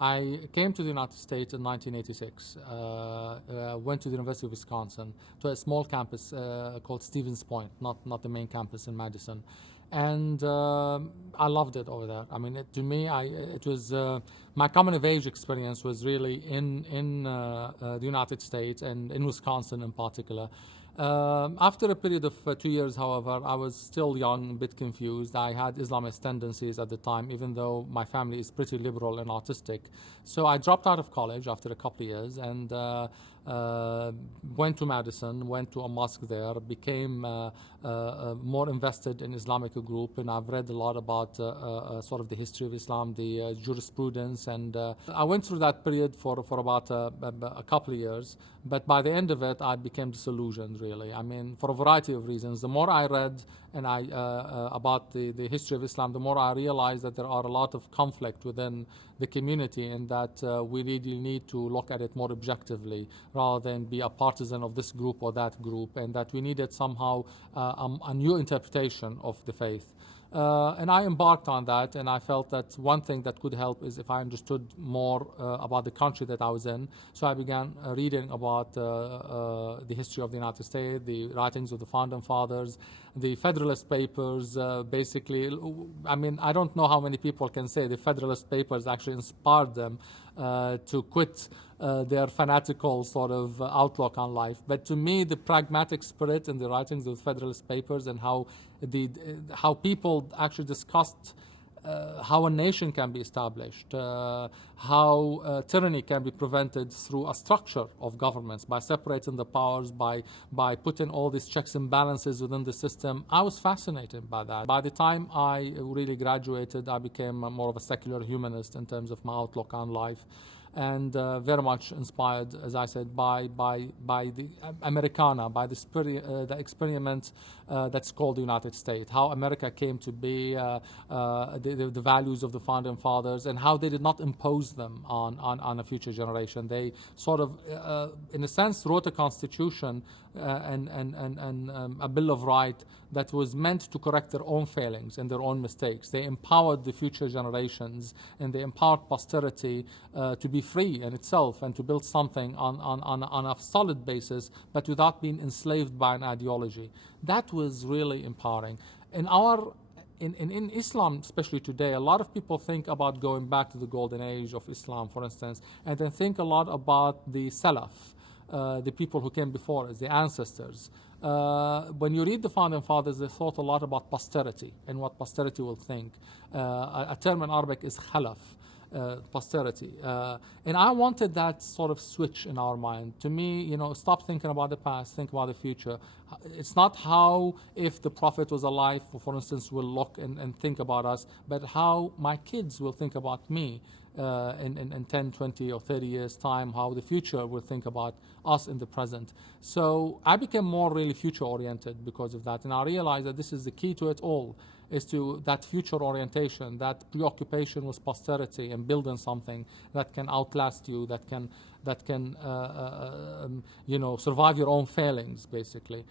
I came to the United States in 1986, went to the University of Wisconsin, to a small campus called Stevens Point, not the main campus in Madison. And I loved it over there. I mean, to me, it was my coming of age experience was really in the United States and in Wisconsin in particular. After a period of 2 years, however, I was still young, a bit confused. I had Islamist tendencies at the time, even though my family is pretty liberal and artistic. So I dropped out of college after a couple of years and went to Madison, went to a mosque there, became more invested in Islamic group, and I've read a lot about sort of the history of Islam, the jurisprudence, and I went through that period for about a couple of years. But by the end of it, I became disillusioned, really. I mean, for a variety of reasons. The more I read and about the history of Islam, the more I realized that there are a lot of conflict within the community, and that we really need to look at it more objectively rather than be a partisan of this group or that group, and that we needed somehow a new interpretation of the faith. And I embarked on that, and I felt that one thing that could help is if I understood more about the country that I was in. So I began reading about the history of the United States, the writings of the Founding Fathers, the Federalist Papers. Basically, I mean, I don't know how many people can say the Federalist Papers actually inspired them to quit their fanatical sort of outlook on life. But to me, the pragmatic spirit in the writings of the Federalist Papers and how people actually discussed how a nation can be established, how tyranny can be prevented through a structure of governments, by separating the powers, by putting all these checks and balances within the system. I was fascinated by that. By the time I really graduated, I became more of a secular humanist in terms of my outlook on life, and very much inspired, as I said, by the Americana, by the experiment that's called the United States, how America came to be, the values of the Founding Fathers, and how they did not impose them on a future generation. They sort of, in a sense, wrote a constitution and a Bill of Rights that was meant to correct their own failings and their own mistakes. They empowered the future generations, and they empowered posterity to be free in itself and to build something on a solid basis, but without being enslaved by an ideology. That was really empowering. In Islam, especially today, a lot of people think about going back to the golden age of Islam, for instance, and then think a lot about the Salaf, the people who came before us, the ancestors. When you read the Founding Fathers, they thought a lot about posterity and what posterity will think. A term in Arabic is khalaf, posterity. And I wanted that sort of switch in our mind. To me, stop thinking about the past, think about the future. It's not how, if the Prophet was alive, for instance, will look and think about us, but how my kids will think about me in 10, 20, or 30 years' time, how the future will think about us in the present. So I became more really future-oriented because of that, and I realized that this is the key to it all, is to that future orientation, that preoccupation with posterity and building something that can outlast you, that can survive your own failings, basically.